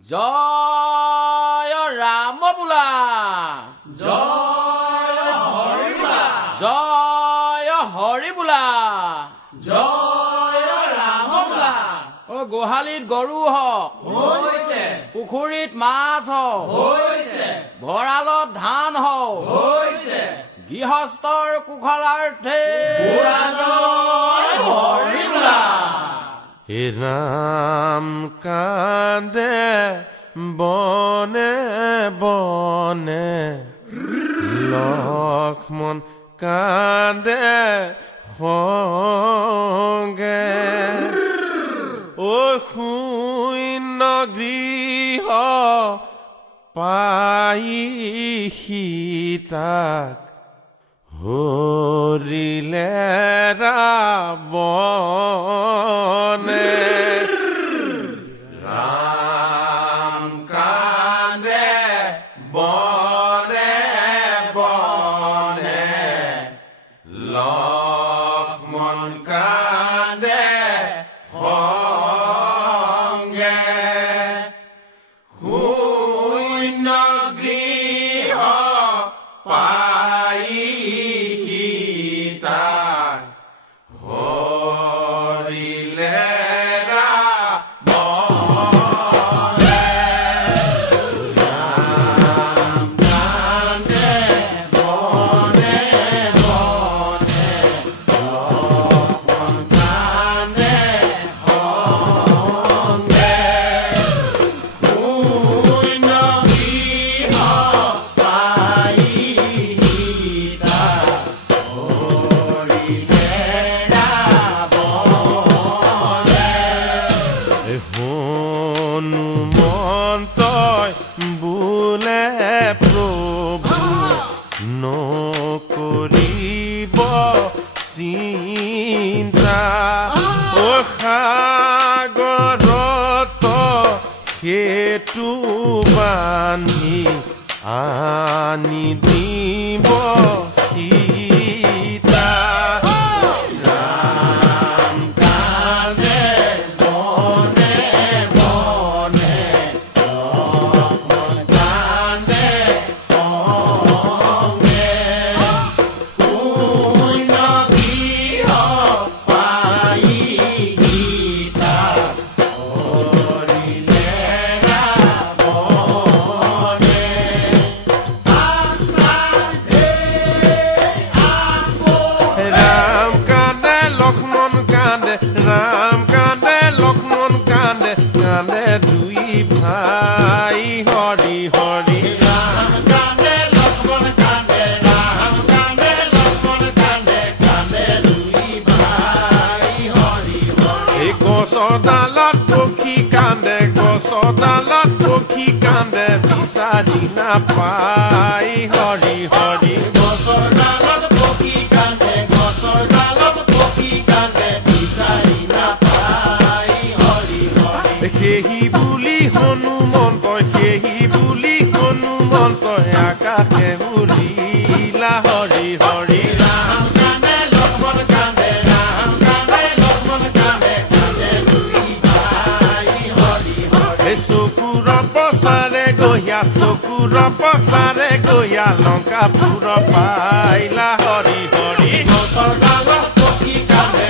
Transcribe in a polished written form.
জয় ৰাম বোলা জয় হৰি বোলা জয় হৰি বোলা জয় ৰাম বোলা গোহালিত গৰু হওক হৈছে পুখুৰীত মাছ হওক হৈছে ভঁৰালত ধান হওক হৈছে গৃহস্থৰ কুশলাৰ্থে জয় হৰি বোলা হে ৰাম কান্দে বনে বনে লক্ষ্মণ কান্দে সংগে ঐ শূন্য গৃহ পাই সীতাক হৰিলে ৰাৱণে ৰাম কান্দে বনে বনে লক্ষ্মণ কান্দে সংগে শূন্য গৃহ পাই সীতাক হৰিলে ৰাৱণে ৰাম কান্দে বনে বনে লক্ষ্মণ কান্দে সংগে শূন্য গৃহ পাই সীতাক হৰিলে ৰাৱণে হনুমন্তই বোলে প্ৰভু নকৰিব চিন্তা ও সাগৰত সেইটো বান্ধি আনি দিব সীতা ৰাম কান্দে বনে বনে লক্ষ্মণ কান্দে সংগে শূন্য গৃহ পাই সীতাক হৰিলে ৰাৱণে ৰাম কান্দে লক্ষ্মণ কান্দে ৰাম কান্দে লক্ষ্মণ কান্দে কান্দে দুই ভাই হৰি হৰি ৰাম কান্দে লক্ষ্মণ কান্দে ৰাম কান্দে লক্ষ্মণ কান্দে কান্দে দুই ভাই হৰি হৰি এই গছৰ ডালত পক্ষী কান্দে গছৰ ডালত পক্ষী কান্দে বিচাৰি নাপাই হৰি হৰি গছৰ ডালত পক্ষী কান্দে গছৰ ডালত পক্ষী কান্দে বিচাৰি নাপাই হৰি হৰি সেহি বুলি হনুমন্তই সেহি বুলি হনুমন্তই আকাশে উৰিলা হৰি হৰি ৰাম কান্দে লক্ষ্মণ কান্দে ৰাম কান্দে লক্ষ্মণ কান্দে কান্দে দুই ভাই হৰি হৰি এই চকুৰ পচাৰে গহিয়া লংকাপুৰ পাইলা হৰি হৰি গছৰ ডালত পক্ষী কান্দে